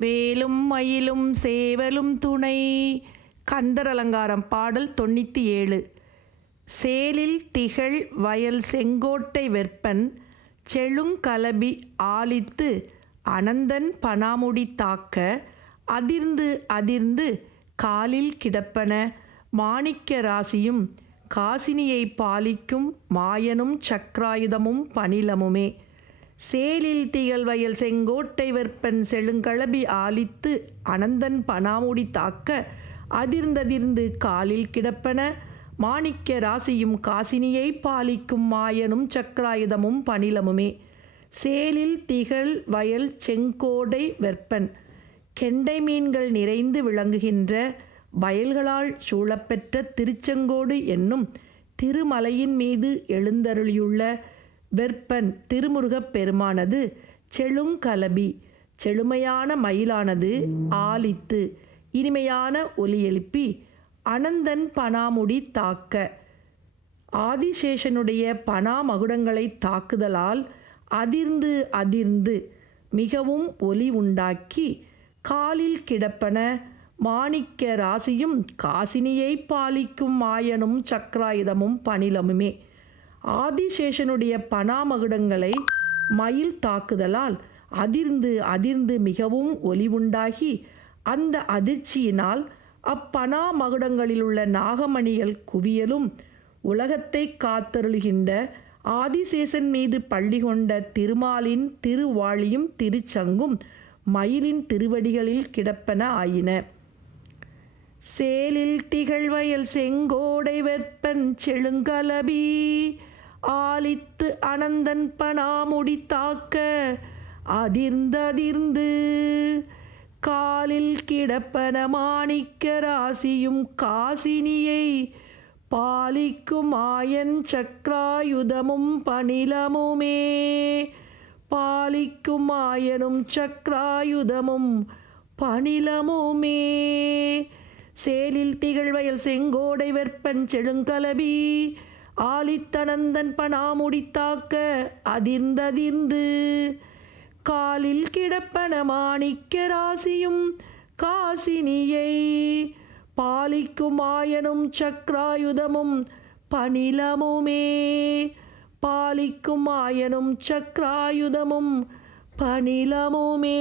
வேலும் மயிலும் சேவலும் துணை. கந்தர் அலங்காரம் பாடல் 97. சேலில் திகழ் வயல் செங்கோட்டை வெற்பன் செழுங்கலபி ஆலித்து அனந்தன் பனாமுடி தாக்க அதிர்ந்து அதிர்ந்து காலில் கிடப்பன மாணிக்க ராசியும் காசினியை பாலிக்கும் மாயனும் சக்ராயுதமும் பணிலமுமே. சேலில் திகழ்வயல் செங்கோட்டை வெற்பன் செழுங்கலபி ஆலித்து அனந்தன் பனாமுடி தாக்க அதிர்ந்ததிர்ந்து காலில் கிடப்பன மாணிக்க ராசியும் காசினியை பாலிக்கும் மாயனும் சக்ராயுதமும் பணிலமுமே. சேலில் திகழ் வயல் செங்கோடை வெற்பன் கெண்டை மீன்கள் நிறைந்து விளங்குகின்ற வயல்களால் சூழப்பெற்ற திருச்செங்கோடு என்னும் திருமலையின் மீது எழுந்தருளியுள்ள வெற்பன் திருமுருகப் பெருமானது செழுங்கலபி செழுமையான மயிலானது ஆலித்து இனிமையான ஒலி எழுப்பி அனந்தன் பனாமுடி தாக்க ஆதிசேஷனுடைய பனாமகுடங்களை தாக்குதலால் அதிர்ந்து அதிர்ந்து மிகவும் ஒலி உண்டாக்கி காலில் கிடப்பன மாணிக்க ராசியும் காசினியை பாலிக்கும் மாயனும் சக்ராயுதமும் பணிலமுமே. ஆதிசேஷனுடைய பனாமகுடங்களை மயில் தாக்குதலால் அதிர்ந்து அதிர்ந்து மிகவும் ஒலி உண்டாகி அந்த அதிர்ச்சியினால் அப்பனாமகுடங்களிலுள்ள நாகமணிகள் குவியலும் உலகத்தை காத்தருளுகின்ற ஆதிசேஷன் மீது பள்ளி கொண்ட திருமாலின் திருவாளியும் திருச்சங்கும் மயிலின் திருவடிகளில் கிடப்பன ஆயின. சேலில் திகழ்வயல் செங்கோடை வெற்பன் செழுங்கலபி ஆலித்து அனந்தன் பனாமுடி தாக்க அதிர்ந்ததிர்ந்து காலில் கிடப்பன மாணிக்க ராசியும் காசினியை பாலிக்கும் மாயன் சக்ராயுதமும் பணிலமுமே. பாலிக்கும் மாயனும் சக்ராயுதமும் பணிலமுமே. சேலில் திகழ்வயல் செங்கோடை வெற்பன் செழுங்கலபி ஆலித்தனந்தன் பனாமுடி தாக்க அதிர்ந்ததிர்ந்து காலில் கிடப்பன மாணிக்க ராசியும் காசினியை பாலிக்கும் மாயனும் சக்ராயுதமும் பணிலமுமே. பாலிக்கும் மாயனும் சக்ராயுதமும் பணிலமுமே.